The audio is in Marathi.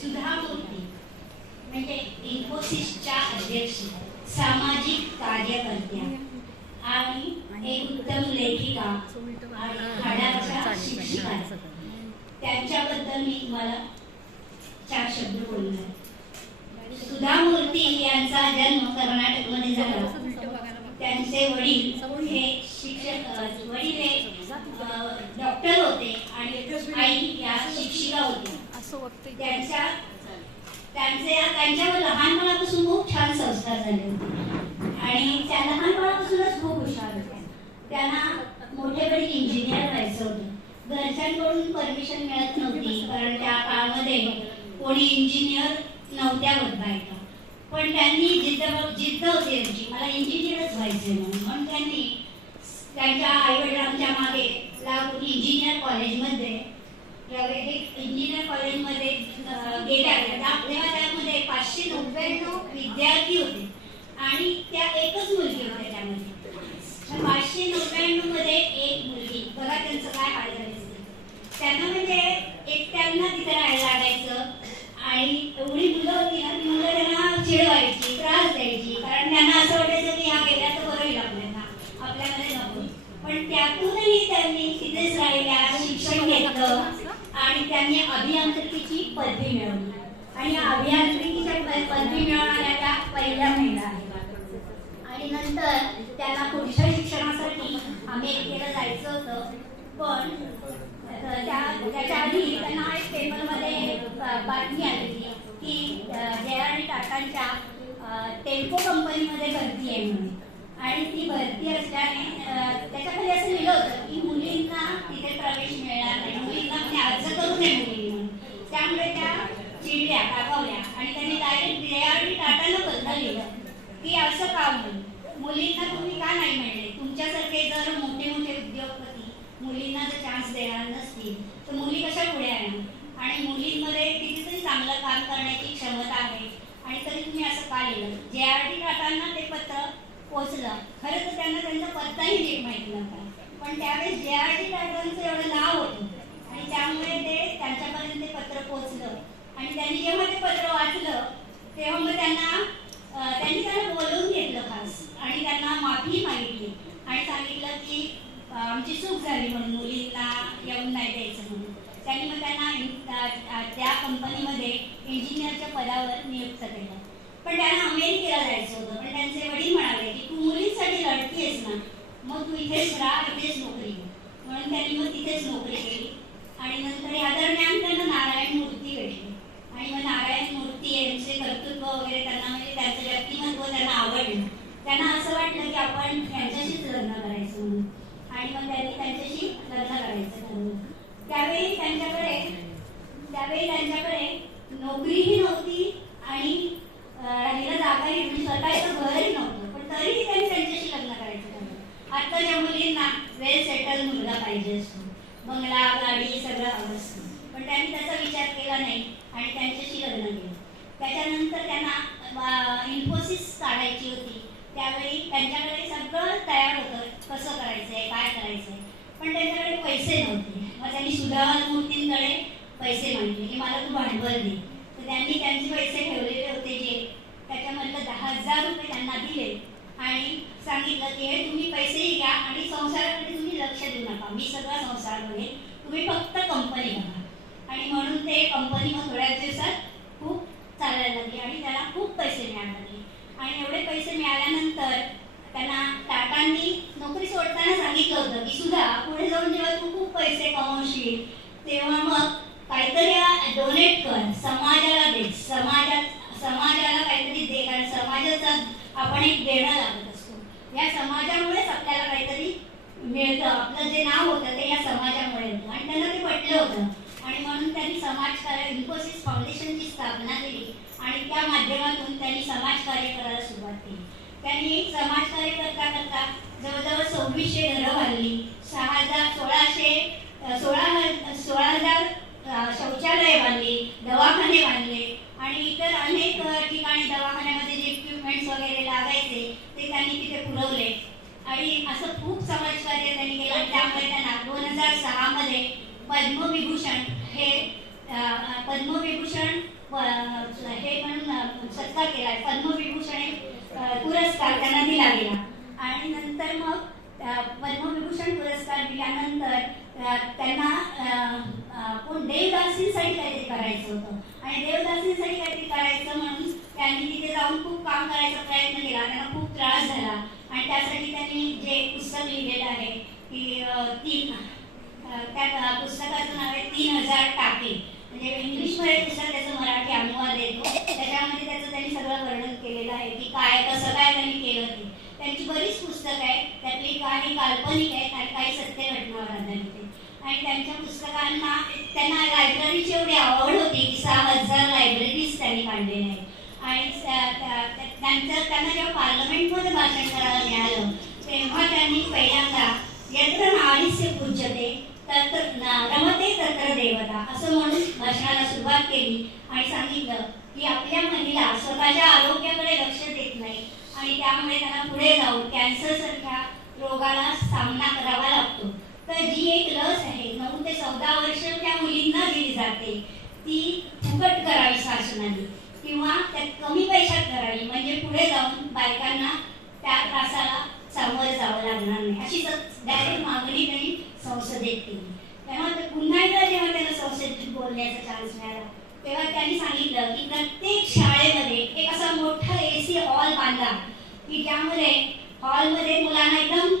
सुधा मूर्ती म्हणजे इन्फोसिसच्या अध्यक्ष सामाजिक कार्यकर्त्या आणि एक उत्तम लेखिका आणि हाडाच्या शिक्षिका. त्यांच्याबद्दल मी तुम्हाला चार शब्द बोलणार सुधा मूर्ती यांचा जन्म कर्नाटकमध्ये झाला. त्यांचे वडील हे शिक्षक वडील हे डॉक्टर होते आणि आई या शिक्षिका होत्या असं त्यांच्या त्यांचे त्यांच्यावर लहानपणापासून खूप छान संस्कार झाले होते. आणि त्या लहानपणापासूनच खूप हुशार होत्या. त्यांना मोठे इंजिनियर व्हायचं होतं. घरच्यांकडून परमिशन मिळत नव्हती कारण त्या काळामध्ये कोणी इंजिनियर नव्हत्या होत बायका. पण त्यांनी जिद्द जिद्द होती त्यांची. मला इंजिनियरच व्हायचंय म्हणून. म्हणून त्यांनी त्यांच्या आईवडिलांच्या मागे लागून इंजिनियर कॉलेजमध्ये त्यावेळी हे इंजिनियर कॉलेजमध्ये अं, गेल्या म्हणजे त्या- पाचशे नव्याण्णव विद्यार्थी होते. आणि त्या एकच मुलगी होत्या त्यामध्ये. पाचशे नव्याण्णवमध्ये एक मुलगी. बघा त्यांचं काय हाल झाले त्यांना म्हणजे एकट्यांना तिथे राहायला लागायचं. आणि एवढी मुलं होती ना ती मुलं त्यांना चिडवायची त्रास द्यायची. कारण त्यांना असं वाटायचं की हा गेला तर बरं होईल आपल्याला. आपल्यामध्ये नको. पण त्यातूनही त्यांनी तिथेच राहिल्या शिक्षण घेतलं. आणि त्यांनी अभियांत्रिकीची पदवी मिळवली. आणि अभियांत्रिकीच्या प- पदवी मिळवणाऱ्या त्या पहिल्या महिला आहेत. आणि नंतर त्यांना पुढच्या शिक्षणासाठी अमेरिकेला जायचं होतं. पण त्या त्याच्या आधी त्यांना एक पेपरमध्ये बातमी आलेली की जयराणी टाटांच्या टेम्पो कंपनीमध्ये भरती आहे म्हणून. आणि ती भरती असल्याने त्याच्याखाली असं लिहिलं होतं की मुलींना तिथे प्रवेश मिळणार नाही मुलींना म्हणजे अर्ज करू नये मुलींनी म्हणून. त्यामुळे त्या चिडल्या रागावल्या आणि त्यांनी डायरेक्ट जे आर डी टाटाला बदल लिहिलं की असं का म्हणून मुलींना तुम्ही का नाही म्हणले तुमच्यासारखे जर मोठे मोठे उद्योगपती मुलींना जर चान्स देणार नसतील तर मुली कशा पुढे येणार आणि मुलींमध्ये कितीतरी चांगलं काम करण्याची क्षमता आहे. आणि तरी तुम्ही असं का लिहिलं? जे आर टी टाटांना ते पत्र पोचलं. खरं तर त्यांना त्यांचा पत्ताही नीट माहिती नव्हता. पण त्यावेळेस जे आर टी टाटांचं एवढं नाव होतं. आणि त्यामुळे ते त्यांच्यापर्यंत ते पत्र पोचलं. आणि त्यांनी जेव्हा ते पत्र वाचलं तेव्हा मग त्यांना त्यांनी त्यांना बोलवून घेतलं खास आणि त्यांना माफी मागितली आणि सांगितलं की अं, आमची चूक झाली म्हणून मुलींना येऊन नाही द्यायचं म्हणून त्यांनी मग त्यांना इन- अं, अं, त्या कंपनीमध्ये इंजिनियरच्या पदावर नियुक्त केलं. पण त्यांना अमेरिकेला जायचं होतं. पण त्यांचे वडील म्हणाले की तू मुलींसाठी लढतीयस ना मग तू इथेच राहा इथेच नोकरी म्हणून त्यांनी मग तिथेच नोकरी केली. आणि नंतर या दरम्यान त्यांना नारायण मूर्ती भेटली. आणि मग नारायण मूर्ती यांचे कर्तृत्व वगैरे त्यांना म्हणजे त्यांचं व्यक्तिमत्व त्यांना आवडलं. त्यांना असं वाटलं की आपण यांच्याशीच लग्न करायचं म्हणून. आणि मग त्यांनी त्यांच्याशी लग्न करायचं ठरवलं. त्यावेळी त्यांच्याकडे त्यावेळी त्यांच्याकडे नोकरीही नव्हती आणि राहिलेला जागाही म्हणजे स्वतःचं घरही नव्हतं. पण तरीही त्यांनी त्यांच्याशी लग्न करायचं ठरवलं. आत्ताच्या मुलींना वेल सेटल मुलगा पाहिजे असतो. बंगला गाडी सगळं हवं असतं. पण त्यांनी त्याचा विचार केला नाही आणि त्यांच्याशी लग्न केलं. त्याच्यानंतर त्यांना इन्फोसिस काढायची होती. त्यावेळी त्यांच्याकडे सगळं तयार होतं. कसं करायचं आहे काय करायचं आहे पण त्यांच्याकडे पैसे नव्हते. मग त्यांनी सुधा मूर्तींकडे पैसे मागितले. की मला तू भांडवल दे. तर त्यांनी त्यांचे पैसे ठेवलेले होते जे. त्याच्यामधलं दहा हजार रुपये त्यांना दिले. आणि सांगितलं की हे तुम्ही पैसेही घ्या आणि संसाराकडे तुम्ही लक्ष देऊ नका. मी सगळा संसार बघेन तुम्ही फक्त कंपनी बघा आणि म्हणून ते कंपनी मग थोड्याच दिवसात खूप चालायला लागली आणि त्याला खूप पैसे मिळायला लागले. आणि एवढे पैसे मिळाल्यानंतर त्यांना टाटांनी नोकरी सोडताना सांगितलं होतं की सुद्धा पुढे जाऊन जेव्हा तू खूप पैसे कमवशील तेव्हा मग काहीतरी डोनेट कर. समाजाला दे. समाजात समाजाला काहीतरी दे. कारण समाजाचा आपण एक देणं लागत असतो. या समाजामुळेच आपल्याला काहीतरी मिळतं. आपलं जे नाव होतं ते या समाजामुळे होतं. आणि त्यांना ते पटलं होतं. आणि म्हणून त्यांनी समाजकार्य इन्फोसिस फाउंडेशनची स्थापना केली. आणि त्या माध्यमातून त्यांनी समाजकार्य करायला सुरुवात केली. त्यांनी समाजकार्य करता करता जवळजवळ सव्वीसशे घरं बांधली सहा हजार सोळाशे सोळा सोळा हजार अ, शौचालय बांधली दवाखाने बांधले आणि इतर अनेक अ, ठिकाणी दवाखान्यामध्ये जे इक्विपमेंट्स वगैरे लागायचे ते त्यांनी तिथे पुरवले आणि असं खूप समाजकार्य त्यांनी केलं आणि त्यामुळे त्यांना दोन हजार सहामध्ये पद्मविभूषण हे पद्मविभूषण हे म्हणून सत्कार केला पद्मविभूषण हे, पुरस्कार त्यांना दिला गेला. आणि नंतर मग पद्मविभूषण पुरस्कार दिल्यानंतर त्यांना कोण देवदासींसाठी काहीतरी करायचं होतं आणि देवदासींसाठी काहीतरी करायचं म्हणून त्यांनी तिथे जाऊन खूप काम करायचा प्रयत्न केला त्यांना खूप त्रास झाला आणि त्यासाठी त्यांनी जे पुस्तक लिहिलेलं आहे की तीन त्या पुस्तकाचं नाव आहे तीन हजार टाके. म्हणजे इंग्लिशमध्ये पुस्तक त्याचं मराठी अनुवाद येतो. त्याच्यामध्ये त्याचं त्यांनी सगळं वर्णन केलेलं आहे की काय कसं काय त्यांनी केलं ते. त्यांची बरीच पुस्तकं आहेत. त्यातली काही काल्पनिक आहेत आणि काही सत्य घटनावर आधारित आहेत आणि त्यांच्या पुस्तकांना त्यांना लायब्ररीची एवढी आवड होती की सहा हजार लायब्ररीज त्यांनी काढलेल्या आहेत. आणि त्या- त्या- त्यांचं त्यांना जेव्हा पार्लमेंटमध्ये भाषण करायला मिळालं तेव्हा त्यांनी पहिल्यांदा यत्र नारीस्य पूज्यते तत्र रमते तत्र देवता. असं म्हणून भाषणाला सुरुवात केली आणि सांगितलं की आपल्या महिला स्वतःच्या आरोग्याकडे लक्ष देत नाही आणि त्यामुळे त्यांना पुढे जाऊन कॅन्सर सारख्या रोगाला सामना करावा लागतो. तर जी एक लस आहे नऊ ते चौदा वर्ष त्या मुलींना दिली जाते. ती फुकट करावी शासनाने किंवा त्यात कमी पैशात करावी म्हणजे पुढे जाऊन बायकांना त्या त्रासाला सामोरं जावं लागणार नाही अशी डायरेक्ट मागणी त्यांनी संसदेत केली तेव्हा पुन्हा एकदा जेव्हा त्याला संस्थेत बोलण्याचा चान्स मिळाला तेव्हा त्यांनी सांगितलं की प्रत्येक शाळेमध्ये एक असा मोठा एसी हॉल बांधला की ज्यामध्ये हॉलमध्ये मुलांना एकदम